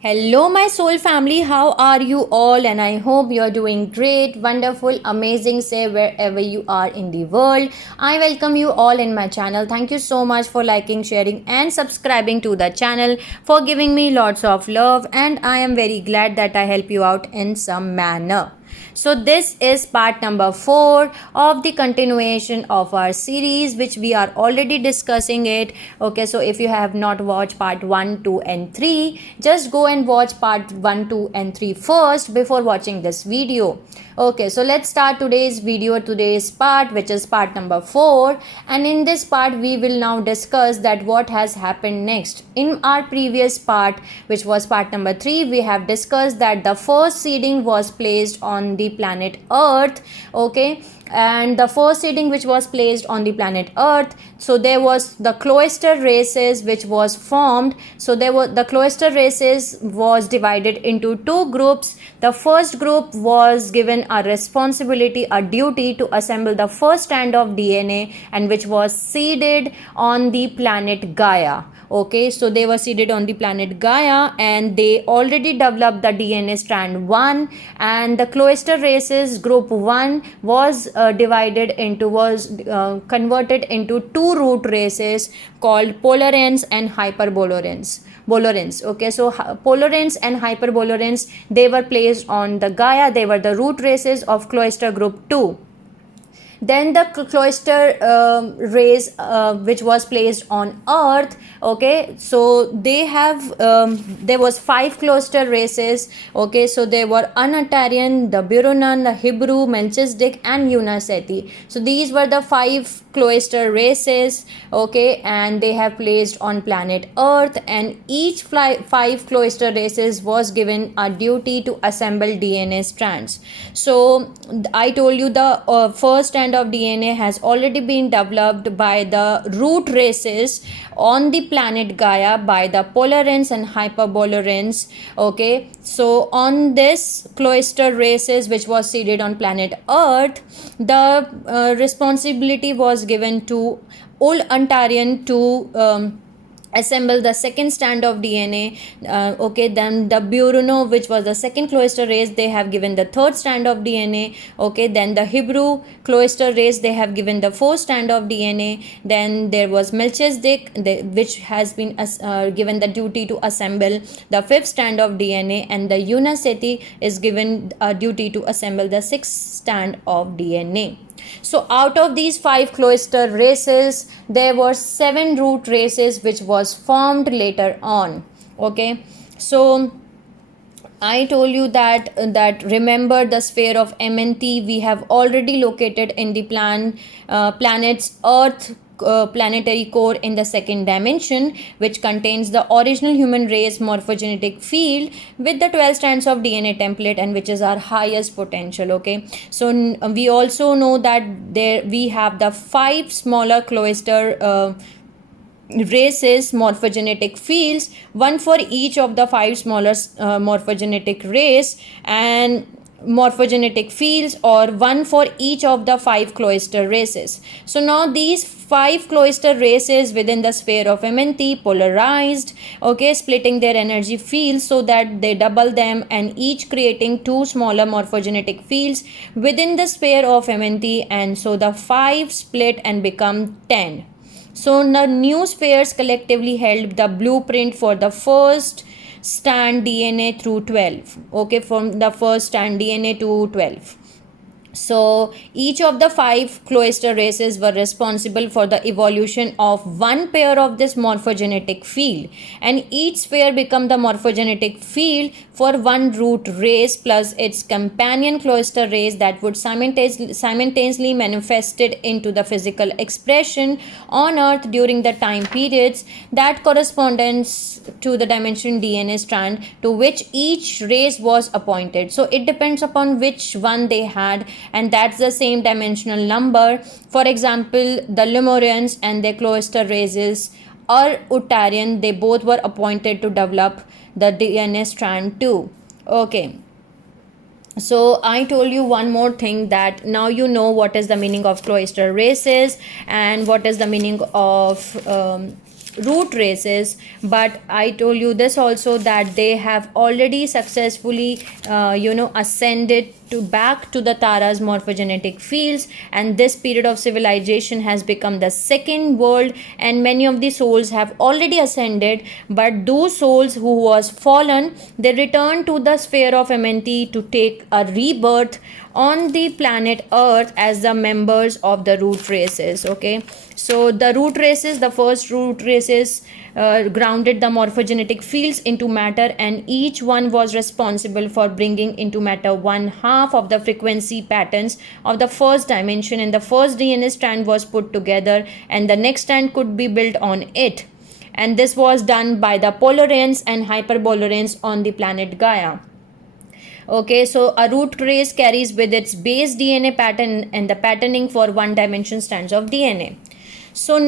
Hello, my soul family. How are you all? And I hope you're doing great, wonderful, amazing. Say wherever you are in the world. I welcome you all in my channel. Thank you so much for liking, sharing, and subscribing to the channel, for giving me lots of love. And I am very glad that I help you out in some manner. So this is part number 4 of the continuation of our series, which we are already discussing it. Okay, so if you have not watched part 1, 2 and 3, just go and watch part 1, 2 and 3 first before watching this video. Okay, so let's start today's part, which is part number 4, and in this part we will now discuss that what has happened next. In our previous part, which was part number 3, we have discussed that the first seeding was placed on the planet Earth. Okay, and the first seeding which was placed on the planet Earth, so there was the cloister races which was formed. So the cloister races was divided into two groups. The first group was given a responsibility, a duty to assemble the first strand of DNA, and which was seeded on the planet Gaia. Okay, so they were seeded on the planet Gaia, and they already developed the DNA strand 1, and the cloister races group 1 was converted into two root races called Polarans and Hyperbolorans. Okay, so Polarans and Hyperbolorans, they were placed on the Gaia. They were the root races of cloister group 2. Then the cloister race which was placed on Earth. Okay, so they have there was 5 cloister races. Okay, so they were Anatarian, the Buronan, the Hebrew, Melchizedek and Unaseti. So these were the 5 cloister races. Okay, and they have placed on planet Earth, and each 5 cloister races was given a duty to assemble DNA strands. So I told you the first strand of DNA has already been developed by the root races on the planet Gaia by the Polarans and Hyperbolorans. Okay, so on this cloister races which was seeded on planet Earth, the responsibility was given to Old Antarian to assemble the second strand of DNA. Okay, then the Buruno, which was the second cloister race, they have given the third strand of DNA. Okay, then the Hebrew cloister race, they have given the fourth strand of DNA. Then there was Melchizedek, which has been given the duty to assemble the fifth strand of DNA, and the Unaseti is given a duty to assemble the sixth strand of DNA. So out of these 5 cloister races, there were 7 root races which was formed later on. Okay, so I told you that remember the sphere of MNT we have already located in the planet's Earth planetary core in the second dimension, which contains the original human race morphogenetic field with the 12 strands of DNA template, and which is our highest potential. Okay, so we also know that there we have the 5 smaller cloister races morphogenetic fields, one for each of the 5 smaller morphogenetic race and morphogenetic fields, or one for each of the 5 cloister races. So now these 5 cloister races within the sphere of MNT polarized, okay, splitting their energy fields so that they double them, and each creating 2 smaller morphogenetic fields within the sphere of MNT, and so the 5 split and become 10. So the new spheres collectively held the blueprint for the first strand DNA through 12. Okay, from the first strand DNA to 12. So each of the 5 cloister races were responsible for the evolution of one pair of this morphogenetic field, and each sphere became the morphogenetic field for one root race plus its companion cloister race that would simultaneously manifested into the physical expression on Earth during the time periods that corresponds to the dimension DNA strand to which each race was appointed. So it depends upon which one they had, and that's the same dimensional number. For example, the Lemurians and their cloister races or Utarian, they both were appointed to develop the DNA strand too. Okay, so I told you one more thing, that now you know what is the meaning of cloister races and what is the meaning of root races, but I told you this also, that they have already successfully ascended to back to the Tara's morphogenetic fields, and this period of civilization has become the second world, and many of the souls have already ascended, but those souls who was fallen, they return to the sphere of MNT to take a rebirth on the planet Earth as the members of the root races. Okay, so the root races, the first root races grounded the morphogenetic fields into matter, and each one was responsible for bringing into matter one half of the frequency patterns of the first dimension, and the first DNA strand was put together and the next strand could be built on it, and this was done by the Polarians and Hyperbolarians on the planet Gaia. Okay, so a root race carries with its base DNA pattern and the patterning for one dimension strands of DNA. So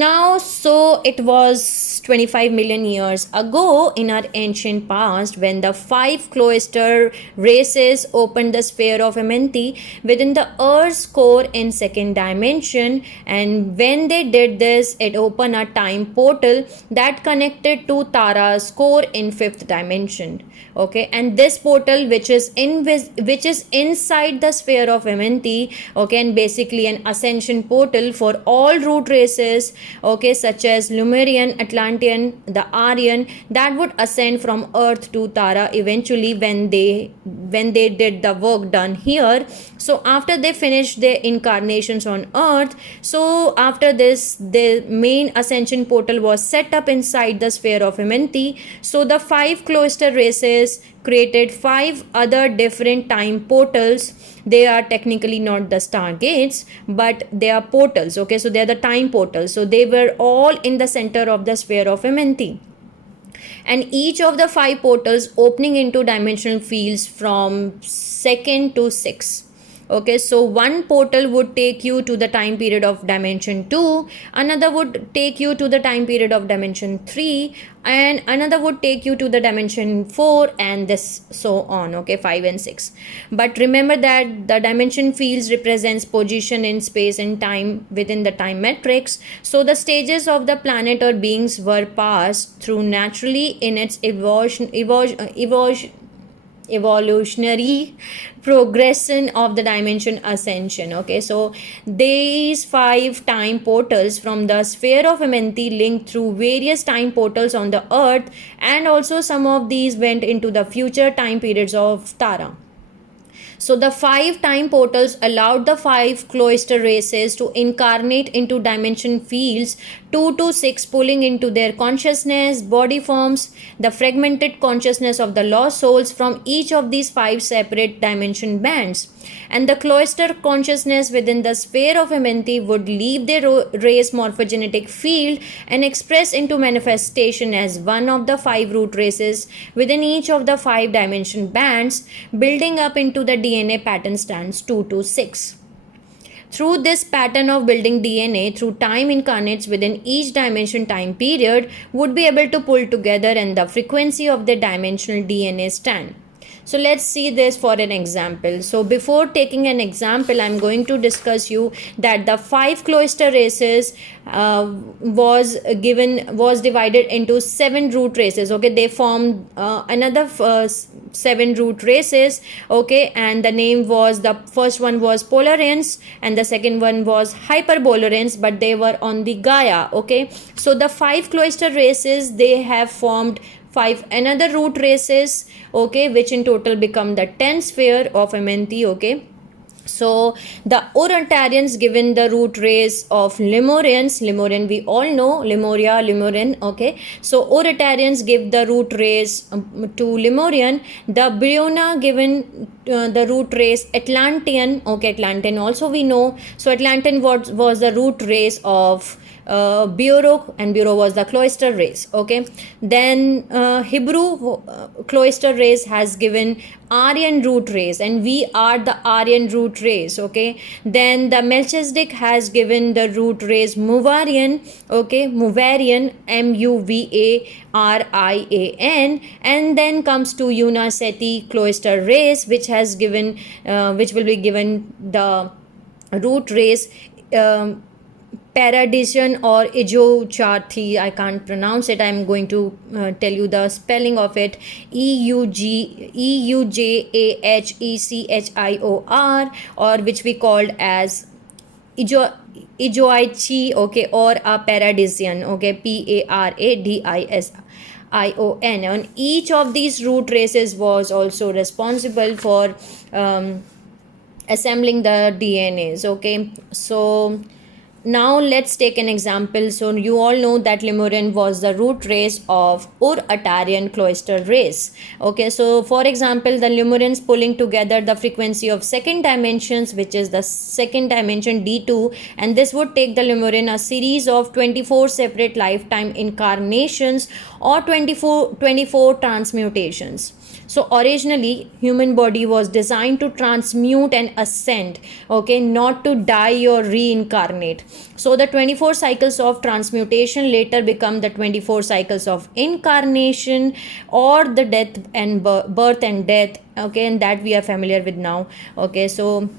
it was 25 million years ago in our ancient past when the 5 cloister races opened the sphere of MNT within the Earth's core in second dimension, and when they did this, it opened a time portal that connected to Tara's core in fifth dimension. Okay, and this portal, which is inside the sphere of MNT, okay, and basically an ascension portal for all root races, okay, such as Lemurian, Atlantean, the Aryan, that would ascend from Earth to Tara eventually when they did the work done here. So after they finished their incarnations on Earth, so after this, the main ascension portal was set up inside the sphere of MNT. So the 5 cloister races created 5 other different time portals. They are technically not the stargates, but they are portals. Okay, so they are the time portals. So they were all in the center of the sphere of MNT, and each of the 5 portals opening into dimensional fields from 2nd to 6th. Okay, so one portal would take you to the time period of dimension 2, another would take you to the time period of dimension 3, and another would take you to the dimension 4, and this so on. Okay, 5 and 6. But remember that the dimension fields represents position in space and time within the time matrix. So the stages of the planet or beings were passed through naturally in its evolutionary progression of the dimension ascension. Okay, so these 5 time portals from the sphere of MNT linked through various time portals on the Earth, and also some of these went into the future time periods of Tara. So the 5 time portals allowed the 5 cloister races to incarnate into dimension fields 2 to 6, pulling into their consciousness, body forms, the fragmented consciousness of the lost souls from each of these 5 separate dimension bands. And the cloister consciousness within the sphere of MNT would leave their race morphogenetic field and express into manifestation as one of the 5 root races within each of the 5 dimension bands, building up into the DNA pattern strands 2 to 6. Through this pattern of building DNA through time incarnates within each dimension time period would be able to pull together and the frequency of the dimensional DNA strand. So let's see this for an example. So before taking an example, I'm going to discuss you that the 5 cloister races was divided into 7 root races. Okay, they formed another 7 root races. Okay, and the name was, the first one was Polarians and the second one was Hyperbolarians, but they were on the Gaia. Okay, so the 5 cloister races, they have formed 5 another root races, okay, which in total become the 10 sphere of MNT. Okay, so the Orotarians given the root race of Lemurians. Lemurian we all know, Lemuria, Lemurian. Okay, so Orotarians give the root race to Lemurian. The Briona given the root race Atlantean. Okay, Atlantean also we know. So Atlantean was the root race of Bureau, and Bureau was the cloister race. Okay, then Hebrew cloister race has given Aryan root race, and we are the Aryan root race. Okay, then the Melchizedek has given the root race Muvarian. Okay, Muvarian, Muvarian, and then comes to Unaseti cloister race, which has given which will be given the root race paradisian or Ijocharthi. I can't pronounce it. I'm going to tell you the spelling of it. Eujahechchior, or which we called as Ijoichi, okay, or a paradisian, okay, Paradisian. And each of these root races was also responsible for assembling the DNAs, okay. So now let's take an example. So you all know that Lemurian was the root race of Ur-Atarian cloister race. Okay, so for example, the Lemurians pulling together the frequency of second dimensions, which is the second dimension D2, and this would take the Lemurian a series of 24 separate lifetime incarnations or 24 transmutations. So originally human body was designed to transmute and ascend, okay, not to die or reincarnate. So the 24 cycles of transmutation later become the 24 cycles of incarnation, or the death and birth and death, okay, and that we are familiar with now. Okay, so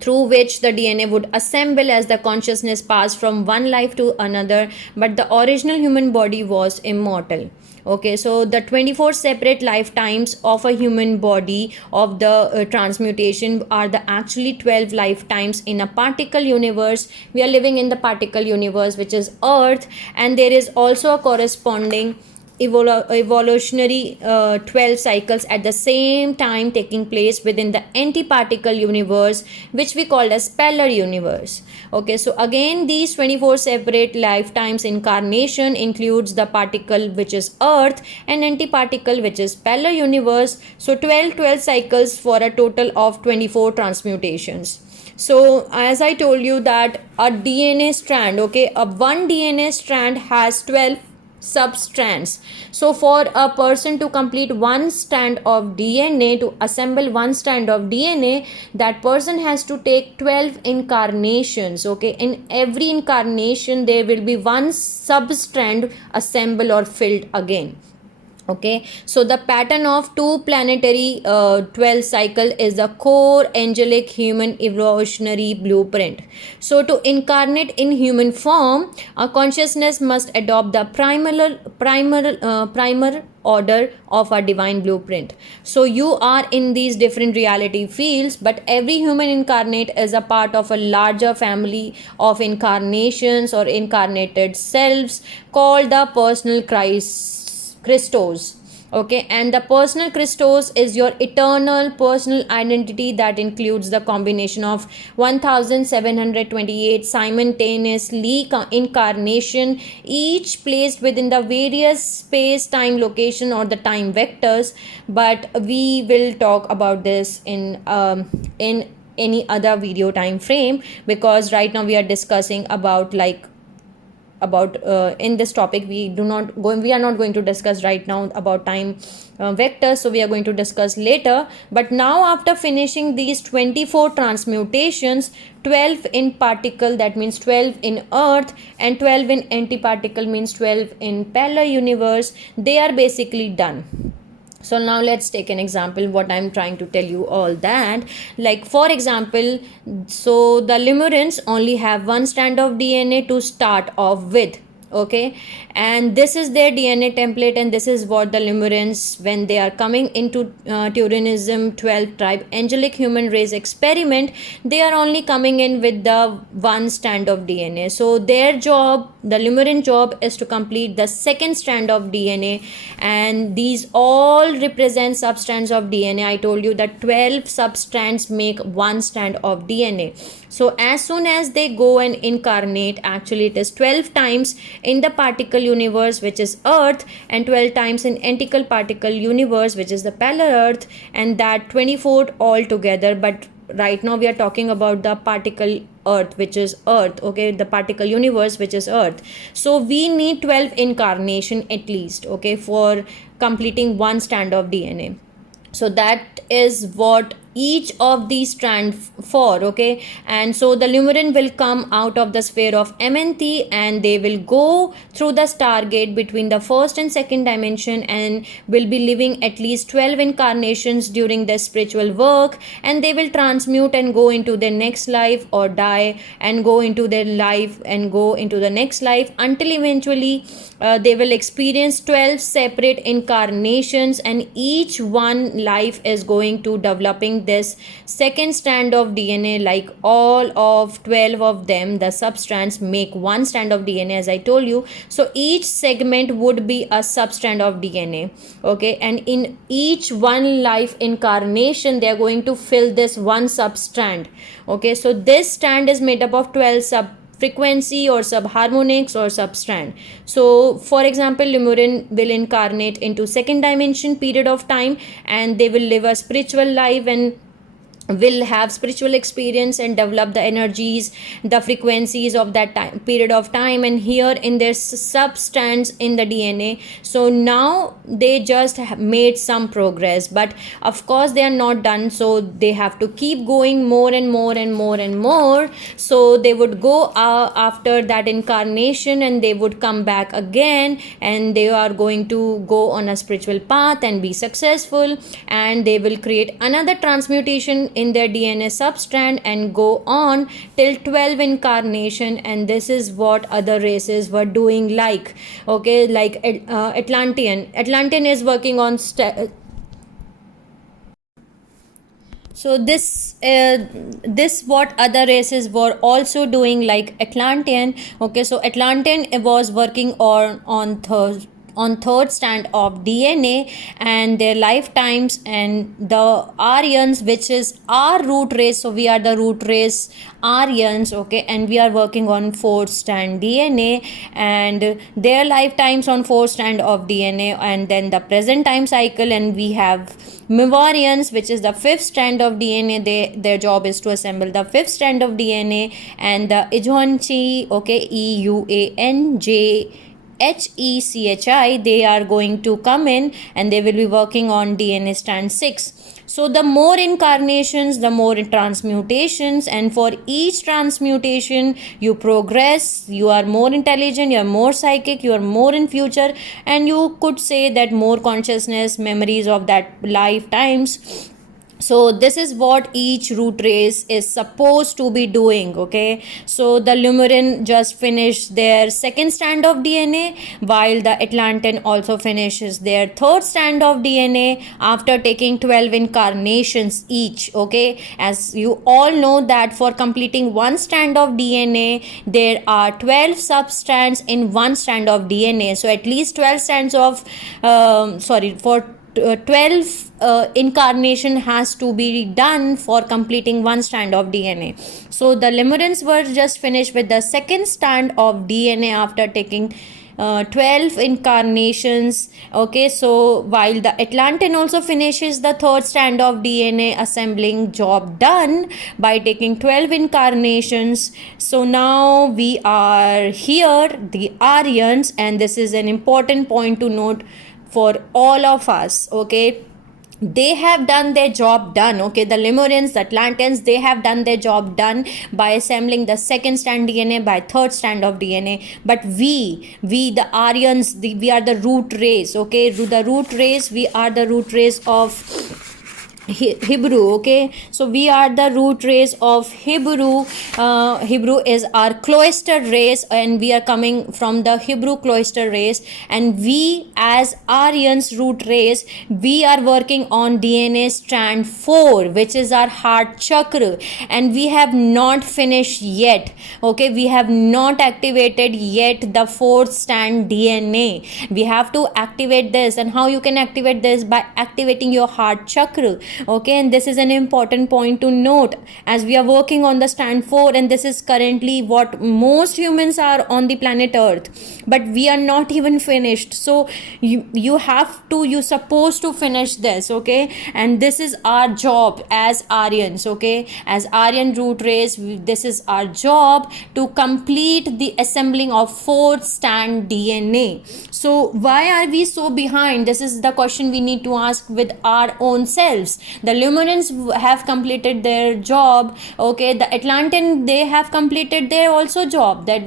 through which the DNA would assemble as the consciousness passed from one life to another, but the original human body was immortal. Okay, so the 24 separate lifetimes of a human body of the transmutation are the actually 12 lifetimes in a particle universe. We are living in the particle universe, which is Earth, and there is also a corresponding evolutionary 12 cycles at the same time taking place within the antiparticle universe, which we call as stellar universe. Okay, so again these 24 separate lifetimes incarnation includes the particle which is Earth and antiparticle which is stellar universe. So 12 cycles for a total of 24 transmutations. So as I told you that a DNA strand, okay, a one DNA strand has 12 substrands. So for a person to complete one strand of DNA, to assemble one strand of DNA, that person has to take 12 incarnations. Okay, in every incarnation there will be one substrand assembled or filled again. Okay, so the pattern of two planetary 12 cycle is the core angelic human evolutionary blueprint. So to incarnate in human form, a consciousness must adopt the primal order of a divine blueprint. So you are in these different reality fields, but every human incarnate is a part of a larger family of incarnations or incarnated selves called the personal Christos. Okay, and the personal Christos is your eternal personal identity that includes the combination of 1728 simultaneously incarnation, each placed within the various space time location or the time vectors. But we will talk about this in any other video time frame, because right now we are discussing about in this topic we are not going to discuss right now about time vectors, so we are going to discuss later. But now after finishing these 24 transmutations, 12 in particle, that means 12 in Earth, and 12 in antiparticle means 12 in stellar universe, they are basically done. So now let's take an example what I'm trying to tell you all that. Like for example, so the Lemurians only have one strand of DNA to start off with. Okay, and this is their DNA template, and this is what the Lemurians, when they are coming into Turanism 12 tribe angelic human race experiment, they are only coming in with the one strand of DNA. So their job, the Lemurian job, is to complete the second strand of DNA, and these all represent substrands of DNA. I told you that 12 substrands make one strand of DNA. So as soon as they go and incarnate, actually it is 12 times in the particle universe, which is Earth, and 12 times in antical particle universe, which is the stellar Earth, and that 24 all together. But right now we are talking about the particle Earth, which is Earth, okay, the particle universe, which is Earth. So we need 12 incarnation at least, okay, for completing one strand of DNA. So that is what each of these strand 4, okay. And so the Lumirin will come out of the sphere of Amenthi, and they will go through the stargate between the first and second dimension, and will be living at least 12 incarnations during their spiritual work, and they will transmute and go into their next life, or die and go into their life and go into the next life, until eventually they will experience 12 separate incarnations, and each one life is going to developing this second strand of DNA. Like all of 12 of them, the substrands make one strand of DNA, as I told you. So each segment would be a substrand of DNA, okay. And in each one life incarnation, they are going to fill this one substrand, okay. So this strand is made up of 12 sub frequency or subharmonics or substrand. So for example, Lemurin will incarnate into second dimension period of time, and they will live a spiritual life and will have spiritual experience and develop the energies, the frequencies of that time period of time, and here in their substance in the DNA. So now they just made some progress, but of course they are not done, so they have to keep going more and more and more and more. So they would go after that incarnation, and they would come back again, and they are going to go on a spiritual path and be successful, and they will create another transmutation in their DNA substrand and go on till 12 incarnation. And this is what other races were doing, like, okay, like Atlantean is working on so this what other races were also doing, like Atlantean, okay. So Atlantean was working on third strand of DNA and their lifetimes, and the Aryans, which is our root race, so we are the root race Aryans, okay, and we are working on fourth strand DNA, and their lifetimes on fourth strand of DNA, and then the present time cycle. And we have Mivarians, which is the fifth strand of DNA. Their job is to assemble the fifth strand of DNA, and the Ejuanchi, okay, EUANJHECHI, they are going to come in and they will be working on DNA strand 6. So the more incarnations, the more transmutations, and for each transmutation you progress, you are more intelligent, you are more psychic, you are more in future, and you could say that more consciousness, memories of that lifetimes. So this is what each root race is supposed to be doing, okay. So the Lumirin just finished their second strand of DNA, while the Atlantean also finishes their third strand of DNA after taking 12 incarnations each, okay. As you all know that for completing one strand of DNA, there are 12 substrands in one strand of DNA. So at least 12 strands of 12 incarnation has to be done for completing one strand of DNA. So the Lemurians were just finished with the second strand of DNA after taking 12 incarnations, okay. So while the Atlantean also finishes the third strand of DNA assembling, job done by taking 12 incarnations. So now we are here, the Aryans, and this is an important point to note for all of us, okay. They have done their job done, okay. The Lemurians, the Atlanteans, they have done their job done by assembling the second strand DNA by third strand of DNA. But we the Aryans, we are the root race, okay. The root race, we are the root race of Hebrew, okay. So we are the root race of Hebrew. Hebrew is our cloister race, and we are coming from the Hebrew cloister race, and we as Aryans root race, we are working on DNA strand 4, which is our heart chakra, and we have not finished yet, okay. We have not activated yet the fourth strand DNA. We have to activate this, and how you can activate this? By activating your heart chakra, okay. And this is an important point to note, as we are working on the strand 4, and this is currently what most humans are on the planet Earth, but we are not even finished. So you're supposed to finish this, okay. And this is our job as Aryans, okay. As Aryan root race, this is our job to complete the assembling of fourth strand DNA. So why are we so behind? This is the question we need to ask with our own selves. The Lemurians have completed their job, okay, the Atlantean, they have completed their also job. That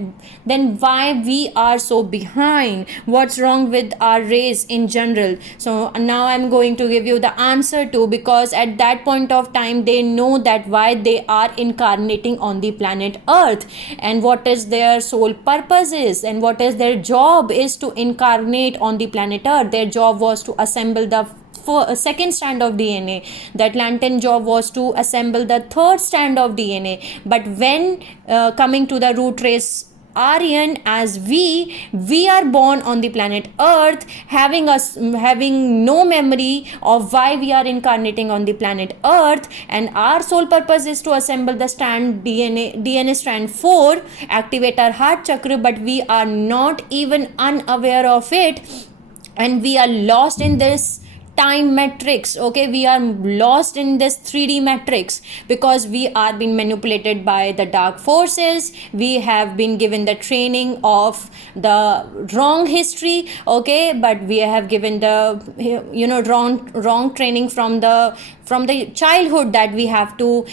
then why we are so behind? What's wrong with our race in general? So now I'm going to give you the answer to, because at that point of time they know that why they are incarnating on the planet Earth, and what is their sole purpose is, and what is their job is to incarnate on the planet Earth. Their job was to assemble the second strand of DNA. The Atlantean job was to assemble the third strand of DNA. But when coming to the root race Aryan, as we are born on the planet Earth, having no memory of why we are incarnating on the planet Earth, and our sole purpose is to assemble the strand DNA strand 4, activate our heart chakra, but we are not even unaware of it, and we are lost in this time matrix. Okay, we are lost in this 3D matrix because we are being manipulated by the dark forces. We have been given the training of the wrong history, okay, but we have given the wrong training from the childhood, that we have to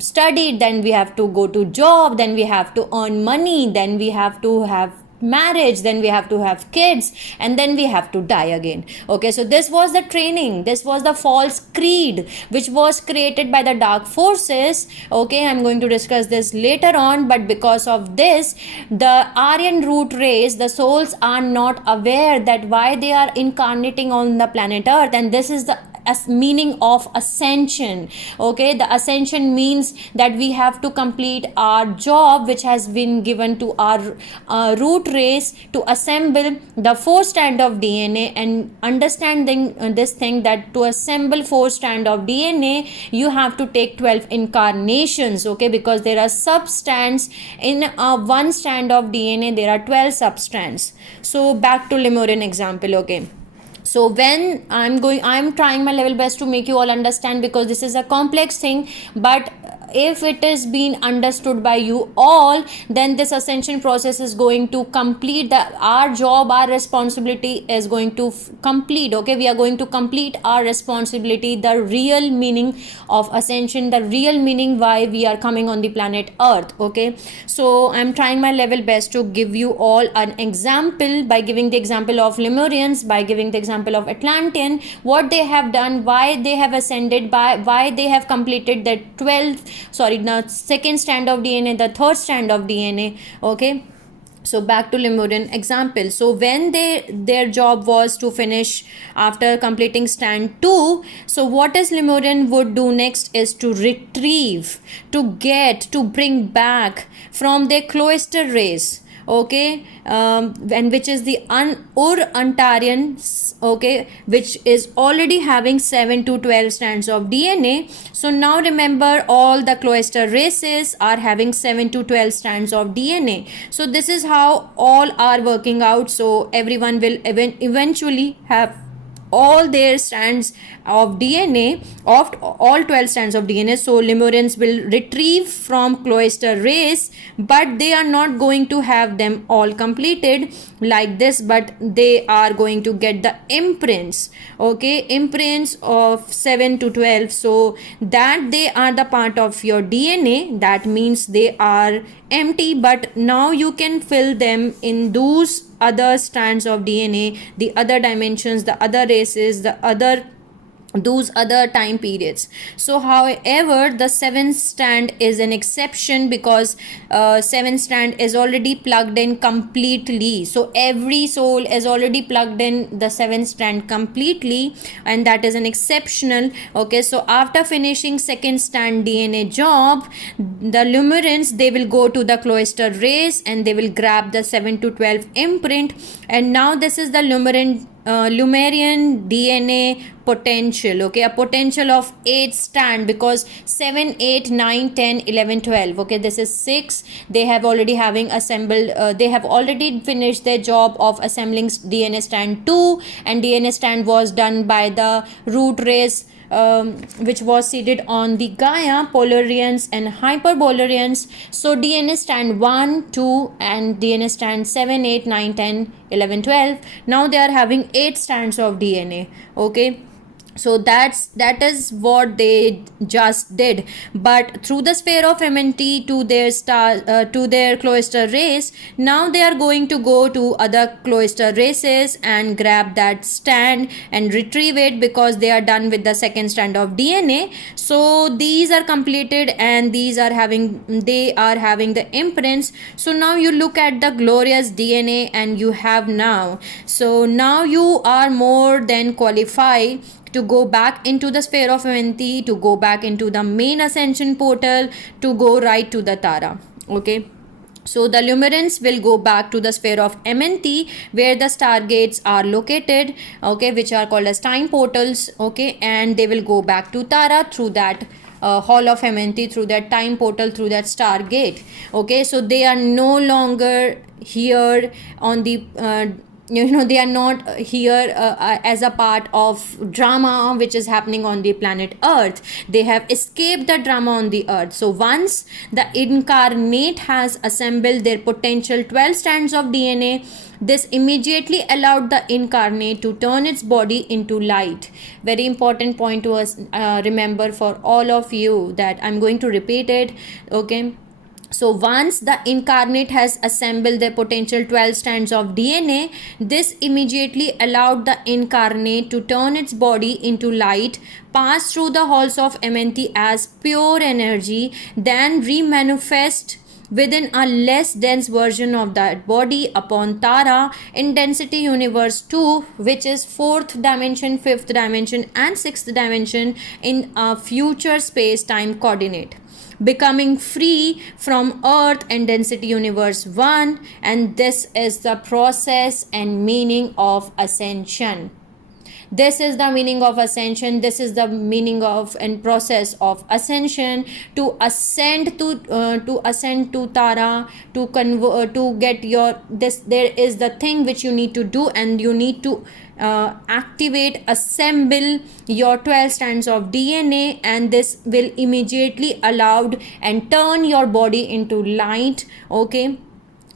study, then we have to go to job, then we have to earn money, then we have to have marriage, then we have to have kids, and then we have to die again. Okay, so this was the training, this was the false creed which was created by the dark forces. Okay, I'm going to discuss this later on, but because of this, the Aryan root race, the souls are not aware that why they are incarnating on the planet Earth, and this is the meaning of ascension. Okay, the ascension means that we have to complete our job which has been given to our root race, to assemble the 4 strand of DNA. And understanding this thing, that to assemble 4 strand of DNA you have to take 12 incarnations. Okay, because there are substrands in 1 strand of DNA, there are 12 substrands. So back to Lemurian example. Okay, so when I'm trying my level best to make you all understand, because this is a complex thing, but if it is being understood by you all, then this ascension process is going to complete our job, our responsibility is going to complete. Okay, we are going to complete our responsibility, the real meaning of ascension, the real meaning why we are coming on the planet Earth. Okay, so I'm trying my level best to give you all an example, by giving the example of Lemurians, by giving the example of Atlantean, what they have done, why they have ascended, why they have completed the second strand of DNA, the third strand of DNA. Okay, so back to Lemurian example. So when their job was to finish after completing strand 2, so what is Lemurian would do next is to retrieve, to bring back from their cloister race. Okay, and which is the Ur-Antarian, okay, which is already having 7 to 12 strands of DNA. So now remember, all the cloister races are having 7 to 12 strands of DNA. So this is how all are working out. So everyone will eventually have all their strands of DNA, of all 12 strands of DNA. So Lemurians will retrieve from cloister race, but they are not going to have them all completed like this, but they are going to get the imprints. Okay, imprints of 7 to 12, so that they are the part of your DNA. That means they are empty, but now you can fill them in those other strands of DNA, the other dimensions, the other races, those other time periods. So however, the 7th strand is an exception, because 7th strand is already plugged in completely. So every soul is already plugged in the 7th strand completely, and that is an exceptional. Okay, so after finishing 2nd strand DNA job, the Lemurians, they will go to the cloister race and they will grab the 7 to 12 imprint, and now this is the Lemurian DNA potential. Okay, a potential of 8 strand, because 7, 8, 9, 10, 11, 12. Okay, this is 6. They have already having assembled, they have already finished their job of assembling DNA strand 2, and DNA strand was done by the root race, which was seated on the Gaia, Polarians and Hyperbolarians. So DNA strand 1, 2 and DNA strand 7, 8, 9, 10, 11, 12. Now they are having 8 strands of DNA. Okay, So that is what they just did. But through the sphere of MNT to their star to their cloister race, now they are going to go to other cloister races and grab that stand and retrieve it, because they are done with the second strand of DNA. So these are completed, and they are having the imprints. So now you look at the glorious DNA, and you have now, so now you are more than qualified to go back into the sphere of MNT, to go back into the main ascension portal, to go right to the Tara. Okay. So the Luminants will go back to the sphere of MNT, where the stargates are located, okay, which are called as time portals, okay, and they will go back to Tara through that hall of MNT, through that time portal, through that stargate. Okay, so they are no longer here on the they are not here as a part of drama which is happening on the planet Earth. They have escaped the drama on the Earth. So once the incarnate has assembled their potential 12 strands of DNA, this immediately allowed the incarnate to turn its body into light. Very important point to us remember for all of you, that I'm going to repeat it. Okay, so once the incarnate has assembled their potential 12 strands of DNA, this immediately allowed the incarnate to turn its body into light, pass through the halls of MNT as pure energy, then remanifest within a less dense version of that body upon Tara in density universe 2, which is 4th dimension, 5th dimension, and 6th dimension in a future space time coordinate, becoming free from Earth and density universe 1. And this is the process and meaning of ascension. This is the meaning of ascension. This is the meaning of and process of ascension, to ascend to Tara, to convert, to get your this. There is the thing which you need to do, and you need to activate, assemble your 12 strands of DNA, and this will immediately allowed and turn your body into light. Okay,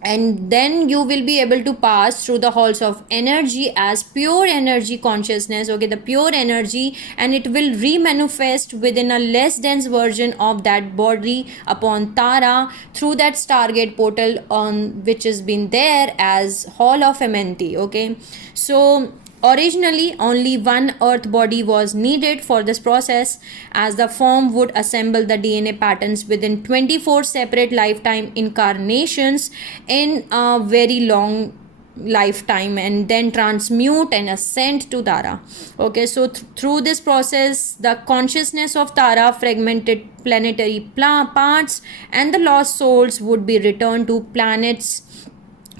and then you will be able to pass through the halls of energy as pure energy consciousness, okay, the pure energy, and it will remanifest within a less dense version of that body upon Tara through that stargate portal on which has been there as hall of MNT. Okay, so originally, only one Earth body was needed for this process, as the form would assemble the DNA patterns within 24 separate lifetime incarnations in a very long lifetime, and then transmute and ascend to Tara. Okay, so through this process, the consciousness of Tara, fragmented planetary parts, and the lost souls would be returned to planets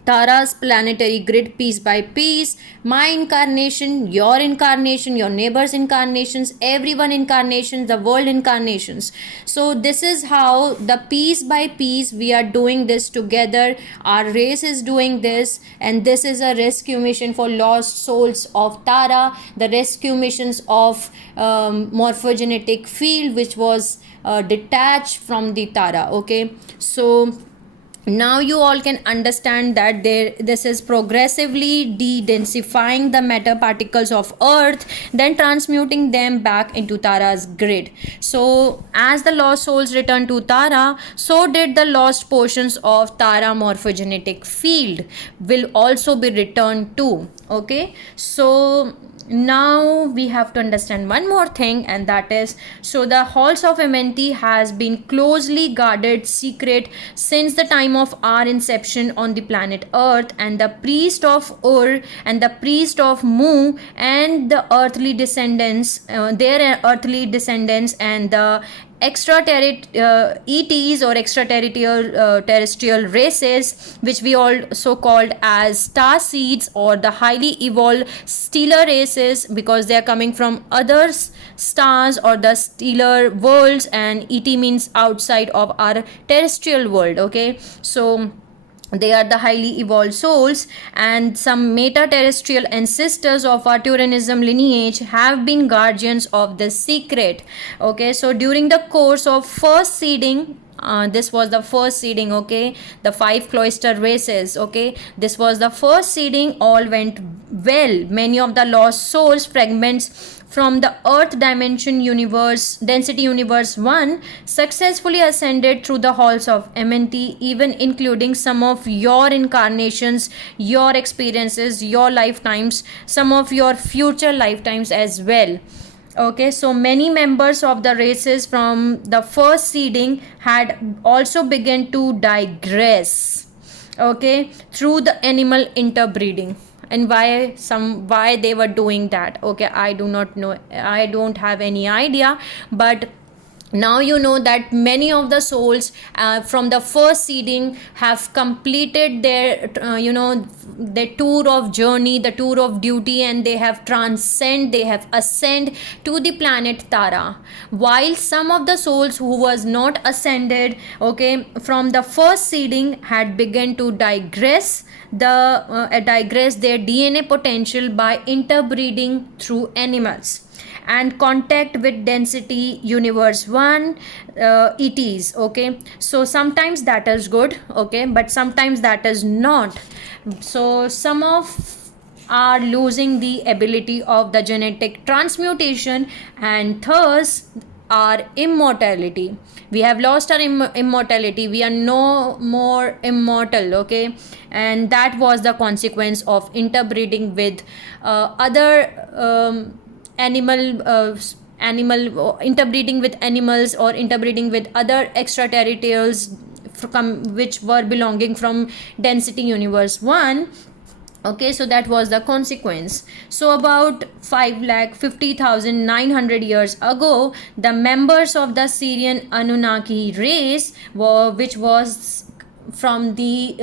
Tara's planetary grid piece by piece. My incarnation, your neighbor's incarnations, everyone incarnations, the world incarnations. So this is how the piece by piece we are doing this together. Our race is doing this, and this is a rescue mission for lost souls of Tara, the rescue missions of morphogenetic field which was detached from the Tara. Okay, so now you all can understand that this is progressively de-densifying the matter particles of Earth, then transmuting them back into Tara's grid. So as the lost souls return to Tara, so did the lost portions of Tara morphogenetic field will also be returned too. Okay, so now we have to understand one more thing, and that is, so the halls of MNT has been closely guarded secret since the time of our inception on the planet Earth, and the priest of Ur and the priest of Mu and the earthly descendants, their earthly descendants, and the ETs or extraterrestrial races, which we also called as star seeds or the highly evolved stellar races, because they are coming from other stars or the stellar worlds, and ET means outside of our terrestrial world. Okay, so they are the highly evolved souls, and some meta-terrestrial ancestors of our Turanism lineage have been guardians of this secret. Okay, so during the course of first seeding this was the first seeding, okay, the 5 cloister races, okay, this was the first seeding, all went well. Many of the lost souls fragments from the earth dimension universe density universe 1 successfully ascended through the halls of MNT, even including some of your incarnations, your experiences, your lifetimes, some of your future lifetimes as well. Okay, so many members of the races from the first seeding had also begun to digress, okay, through the animal interbreeding. And why they were doing that, okay, I do not know, I don't have any idea. But now you know that many of the souls from the first seeding have completed their their tour of journey, the tour of duty, and they have ascended to the planet Tara, while some of the souls who was not ascended, okay, from the first seeding had begun to digress their DNA potential by interbreeding through animals and contact with density universe 1 ETs, okay. So sometimes that is good, okay, but sometimes that is not. So some of are losing the ability of the genetic transmutation, and thus our immortality. We have lost our immortality, we are no more immortal, okay. And that was the consequence of interbreeding with other interbreeding with animals, or interbreeding with other extraterrestrials which were belonging from density universe 1. Okay, so that was the consequence. So about 5,50,900 years ago, the members of the Syrian Anunnaki race which was from the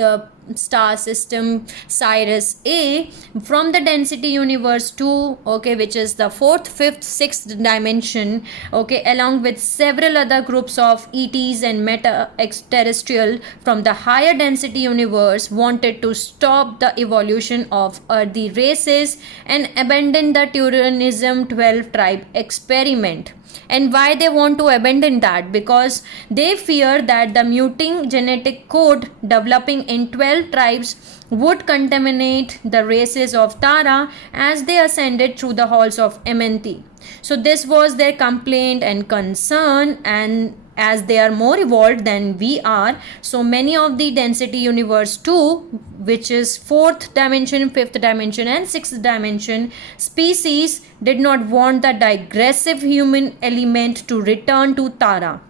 star system Sirius A, from the density universe 2, okay, which is the 4th, 5th, 6th dimension, okay, along with several other groups of ETs and meta extraterrestrial from the higher density universe, wanted to stop the evolution of earthy races and abandon the Turanism 12 tribe experiment. And why they want to abandon that? Because they fear that the muting genetic code developing in 12 tribes would contaminate the races of Tara as they ascended through the halls of MNT. So this was their complaint and concern, and as they are more evolved than we are, so many of the density universe 2, which is 4th dimension, 5th dimension and 6th dimension species, did not want the digressive human element to return to Tara.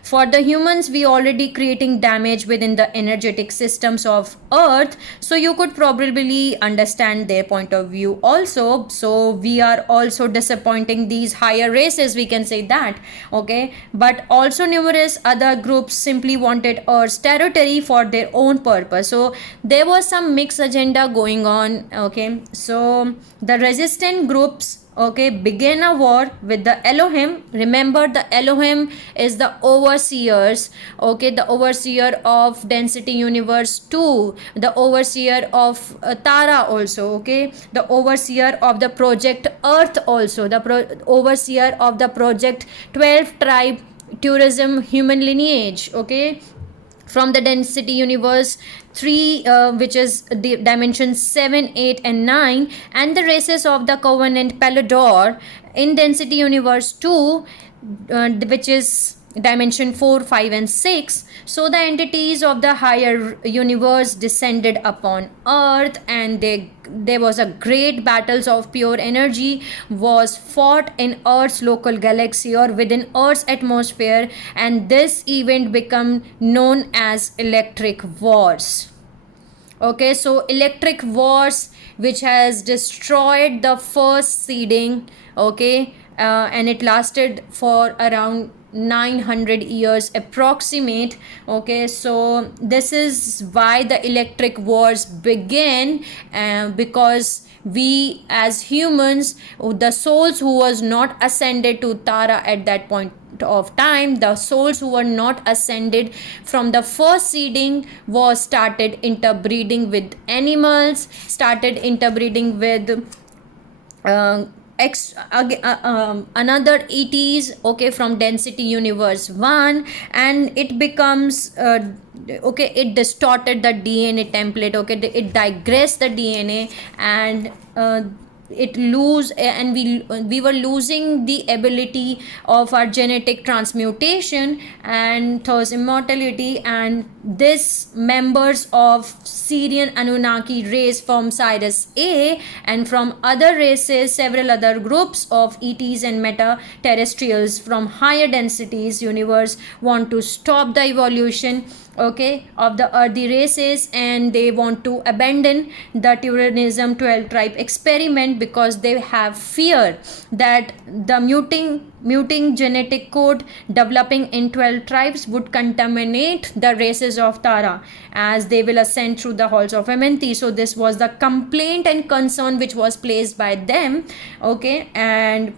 For the humans, we already creating damage within the energetic systems of Earth, so you could probably understand their point of view also. So we are also disappointing these higher races, we can say that, okay. But also numerous other groups simply wanted Earth's territory for their own purpose. So there was some mixed agenda going on, okay. So the resistant groups, okay, began a war with the Elohim. Remember, the Elohim is the overseers, okay, the overseer of density universe 2, the overseer of Tara also, okay, the overseer of the project Earth also, the overseer of the project 12 tribe tourism human lineage, okay, from the density universe 3, which is the dimension 7, 8 and 9, and the races of the covenant Palador in density universe 2, which is dimension 4, 5 and 6. So the entities of the higher universe descended upon Earth, and there was a great battles of pure energy was fought in Earth's local galaxy or within Earth's atmosphere, and this event became known as electric wars. Okay, so electric wars, which has destroyed the first seeding, okay, and it lasted for around 900 years approximate, okay. So this is why the electric wars began, because we as humans, the souls who was not ascended to Tara at that point of time, the souls who were not ascended from the first seeding was started interbreeding with animals, started interbreeding with another ETs, okay, from density universe 1, and it becomes okay, it distorted the DNA template, okay, it digressed the DNA, and it lose, and we were losing the ability of our genetic transmutation and thus immortality. And this members of Syrian Anunnaki race from Sirius A and from other races, several other groups of ETs and meta terrestrials from higher densities universe want to stop the evolution, okay, of the earthy races, and they want to abandon the Turanism 12 tribe experiment because they have fear that the muting genetic code developing in 12 tribes would contaminate the races of Tara as they will ascend through the halls of Amenthi. So this was the complaint and concern which was placed by them, okay, and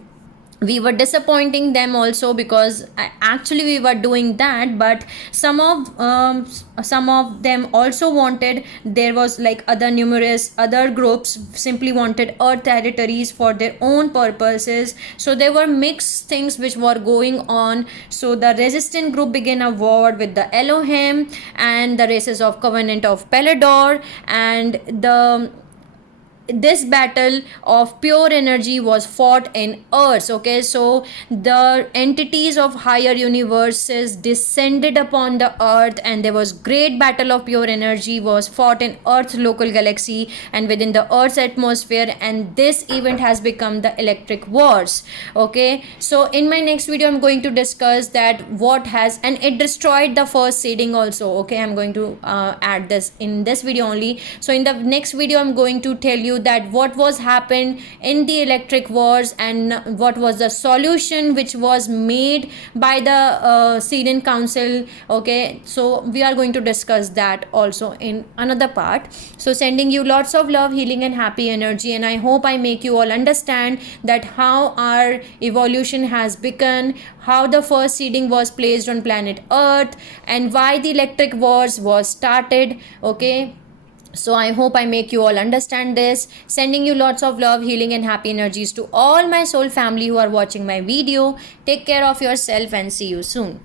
we were disappointing them also, because actually we were doing that, but some of them also wanted, there was like numerous other groups simply wanted earth territories for their own purposes. So there were mixed things which were going on. So the resistant group began a war with the Elohim and the races of Covenant of Pelador, and this battle of pure energy was fought in earth, okay. So the entities of higher universes descended upon the earth, and there was great battle of pure energy was fought in earth's local galaxy and within the earth's atmosphere, and this event has become the electric wars, okay. So in my next video I'm going to discuss that what has, and it destroyed the first seeding also, okay. I'm going to add this in this video only. So in the next video I'm going to tell you that what was happened in the electric wars and what was the solution which was made by the Syrian Council, okay. So we are going to discuss that also in another part. So sending you lots of love, healing and happy energy, and I hope I make you all understand that how our evolution has begun, how the first seeding was placed on planet Earth, and why the electric wars was started, okay. So I hope I make you all understand this. Sending you lots of love, healing and happy energies to all my soul family who are watching my video. Take care of yourself and see you soon.